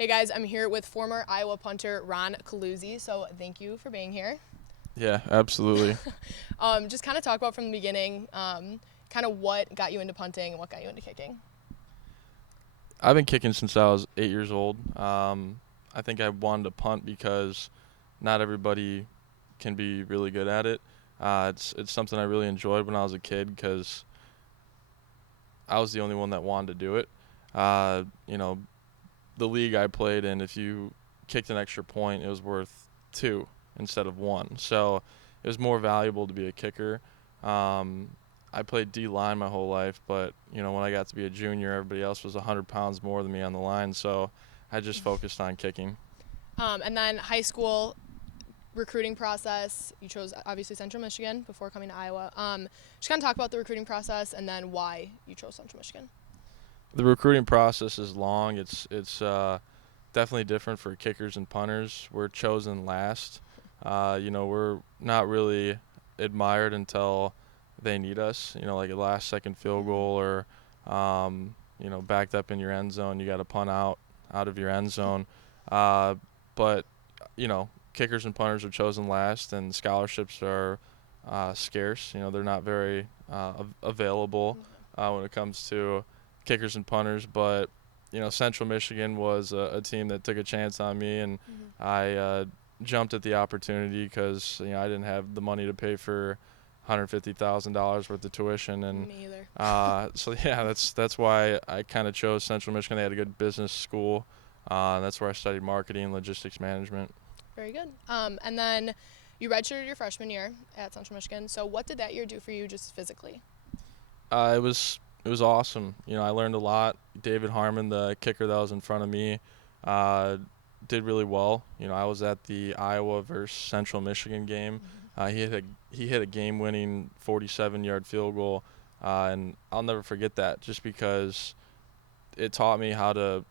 Hey guys, I'm here with former Iowa punter Ron Coluzzi, so thank you for being here. Yeah, absolutely. Just kind of talk about from the beginning, kind of what got you into punting and what got you into kicking. I've been kicking since I was 8 years old. I think I wanted to punt because not everybody can be really good at it. It's something I really enjoyed when I was a kid because I was the only one that wanted to do it. Uh, you know, the league I played in, if you kicked an extra point, it was worth two instead of one. So it was more valuable to be a kicker. Um, I played D line my whole life, but when I got to be a junior, everybody else was 100 pounds more than me on the line, so I just focused on kicking. And then high school recruiting process, you chose obviously Central Michigan before coming to Iowa. Just kind of talk about the recruiting process and then why you chose Central Michigan. The recruiting process is long. It's definitely different for kickers and punters. We're chosen last. We're not really admired until they need us. Like a last second field goal or backed up in your end zone. You got to punt out of your end zone. But kickers and punters are chosen last, and scholarships are scarce. They're not very available when it comes to kickers and punters. But Central Michigan was a team that took a chance on me, and I jumped at the opportunity because I didn't have the money to pay for $150,000 worth of tuition, and Me either. so yeah, that's why I kind of chose Central Michigan. They had a good business school. That's where I studied marketing and logistics management. Very good. And then you redshirted your freshman year at Central Michigan. So what did that year do for you just physically? It was awesome. I learned a lot. David Harmon, the kicker that was in front of me, uh, did really well. I was at the Iowa versus Central Michigan game. He hit a game-winning 47-yard field goal, and I'll never forget that. Just because it taught me how to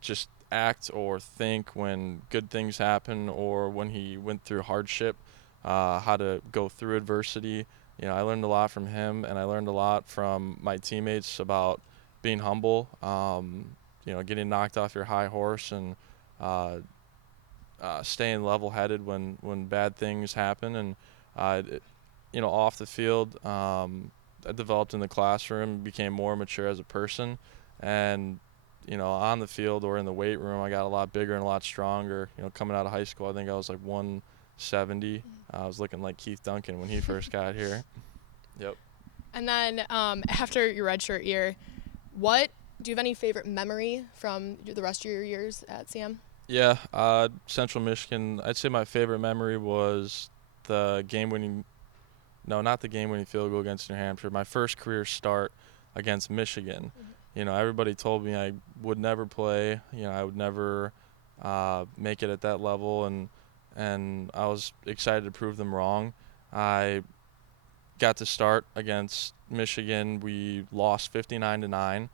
just act or think when good things happen or when he went through hardship, how to go through adversity. I learned a lot from him, and I learned a lot from my teammates about being humble, getting knocked off your high horse, and uh, staying level-headed when bad things happen. And off the field, I developed in the classroom, became more mature as a person, and on the field or in the weight room, I got a lot bigger and a lot stronger. Coming out of high school, I think I was like 170. I was looking like Keith Duncan when he first got here. Yep. And then after your redshirt year, do you have any favorite memory from the rest of your years at CM? Yeah, Central Michigan. I'd say my favorite memory was the game-winning. No, not the game-winning field goal against New Hampshire. My first career start against Michigan. Everybody told me I would never play. I would never make it at that level, and I was excited to prove them wrong. I got to start against Michigan. We lost 59-9,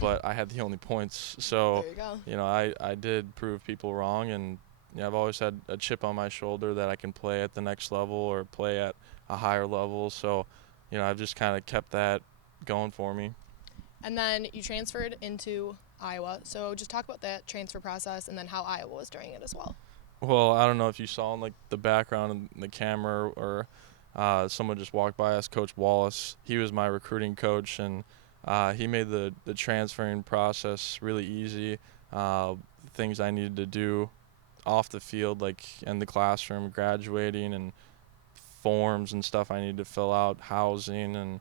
but I had the only points. So, There you go. I did prove people wrong, and I've always had a chip on my shoulder that I can play at the next level or play at a higher level. So, I've just kind of kept that going for me. And then you transferred into Iowa. So just talk about that transfer process and then how Iowa was during it as well. Well, I don't know if you saw in like the background in the camera or someone just walked by us. Coach Wallace, he was my recruiting coach, and he made the transferring process really easy. Things I needed to do off the field, like in the classroom, graduating, and forms and stuff I needed to fill out, housing, and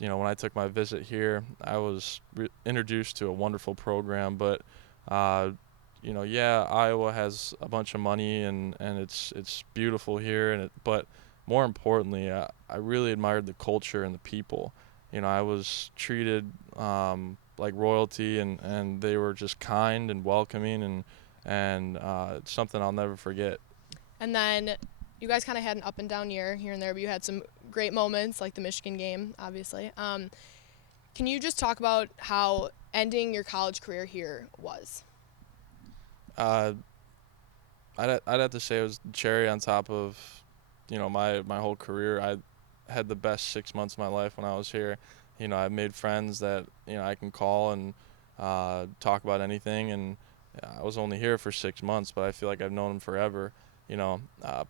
when I took my visit here, I was introduced to a wonderful program. But yeah, Iowa has a bunch of money, and it's beautiful here, but more importantly, I really admired the culture and the people. I was treated like royalty, and they were just kind and welcoming, and it's something I'll never forget. And then you guys kind of had an up and down year here and there, but you had some great moments like the Michigan game, obviously. Can you just talk about how ending your college career here was? Uh, I'd have to say it was the cherry on top of my whole career. I had the best 6 months of my life when I was here. I made friends that I can call, and talk about anything. And I was only here for 6 months, but I feel like I've known him forever.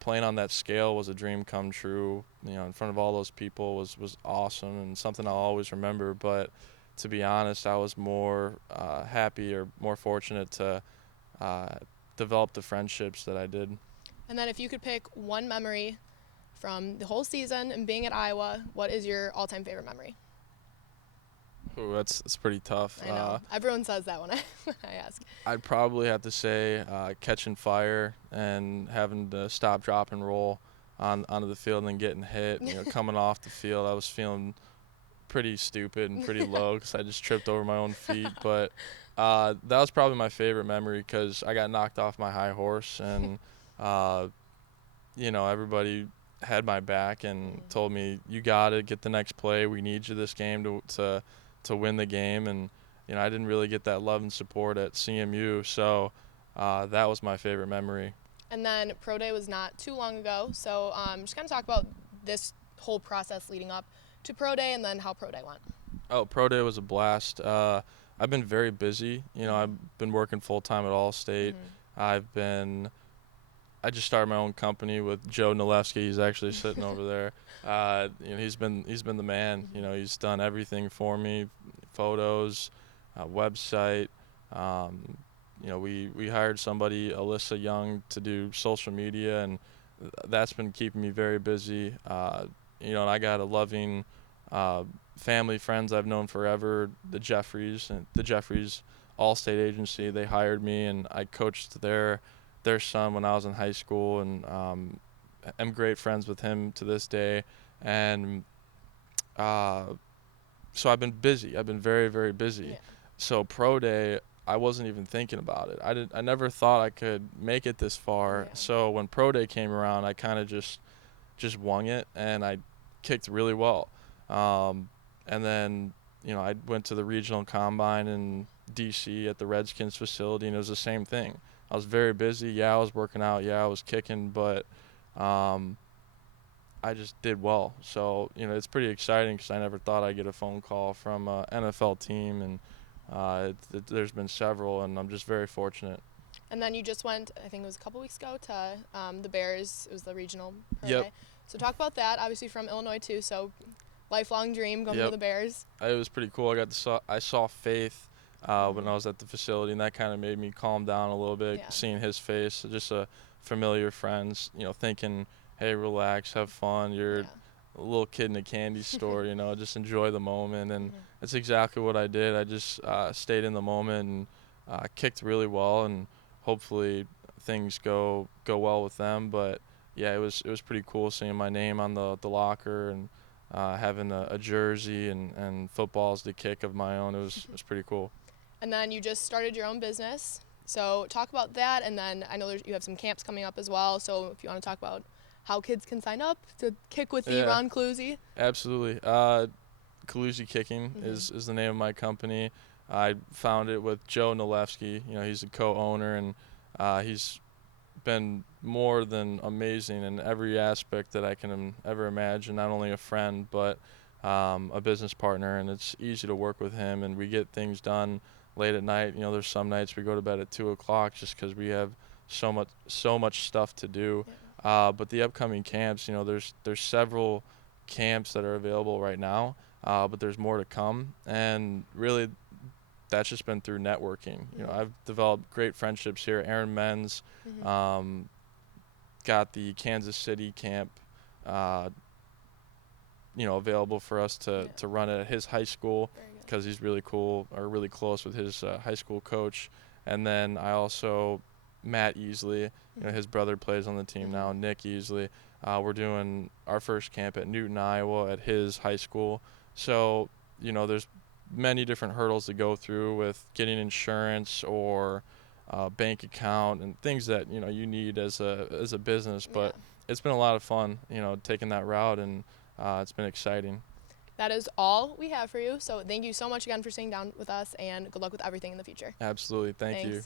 Playing on that scale was a dream come true. In front of all those people was awesome and something I'll always remember. But to be honest, I was more happy or more fortunate to uh, develop the friendships that I did. And then if you could pick one memory from the whole season and being at Iowa, what is your all-time favorite memory? Ooh, that's pretty tough. I know. Everyone says that when I ask. I'd probably have to say catching fire and having to stop, drop, and roll onto the field and then getting hit. Coming off the field, I was feeling pretty stupid and pretty low because I just tripped over my own feet. But that was probably my favorite memory because I got knocked off my high horse and everybody had my back and told me, you got to get the next play. We need you this game to win the game. And I didn't really get that love and support at CMU, so that was my favorite memory. And then Pro Day was not too long ago, so just kind of talk about this whole process leading up to Pro Day and then how Pro Day went. Oh, Pro Day was a blast. I've been very busy. I've been working full-time at Allstate. I just started my own company with Joe Nalewski. He's actually sitting over there. He's been the man. He's done everything for me, photos, website. We hired somebody, Alyssa Young, to do social media, and that's been keeping me very busy. And I got a loving family, friends I've known forever, the Jeffries Allstate agency. They hired me, and I coached their son when I was in high school, and am great friends with him to this day. And so I've been busy. I've been very, very busy. Yeah. So Pro Day, I wasn't even thinking about it. I never thought I could make it this far. Yeah. So when Pro Day came around, I kind of just wung it, and I kicked really well. And then I went to the regional combine in DC at the Redskins facility, and it was the same thing. I was very busy. Yeah, I was working out. Yeah, I was kicking, but I just did well. So it's pretty exciting because I never thought I'd get a phone call from an NFL team, and there's been several, and I'm just very fortunate. And then you just went, I think it was a couple weeks ago, to the Bears. It was the regional Pro Yep. Day. So talk about that. Obviously from Illinois too, so lifelong dream going to the Bears. It was pretty cool. I saw Faith when I was at the facility, and that kind of made me calm down a little bit, seeing his face, just a familiar friends, thinking, hey, relax, have fun. You're a little kid in a candy store, just enjoy the moment. And that's exactly what I did. I just stayed in the moment and kicked really well, and hopefully things go well with them. But yeah, it was pretty cool seeing my name on the locker and having a jersey and footballs to kick of my own. It was pretty cool. And then you just started your own business. So talk about that, and then I know you have some camps coming up as well. So if you want to talk about how kids can sign up to kick with the Ron Coluzzi. Absolutely. Coluzzi Kicking is the name of my company. I found it with Joe Nalewski. He's the co-owner, and he's been more than amazing in every aspect that I can ever imagine. Not only a friend, but a business partner, and it's easy to work with him, and we get things done late at night. There's some nights we go to bed at 2:00 just because we have so much stuff to do. But the upcoming camps, there's several camps that are available right now, but there's more to come, and really that's just been through networking. I've developed great friendships here. Aaron Menz got the Kansas City camp available for us to run at his high school because he's really cool, or really close with his high school coach. And then I also, Matt Easley, his brother plays on the team now, Nick Easley. We're doing our first camp at Newton, Iowa at his high school. So, there's many different hurdles to go through with getting insurance or bank account and things that, you need as a business. But it's been a lot of fun, taking that route, and it's been exciting. That is all we have for you. So thank you so much again for sitting down with us, and good luck with everything in the future. Absolutely. Thank you.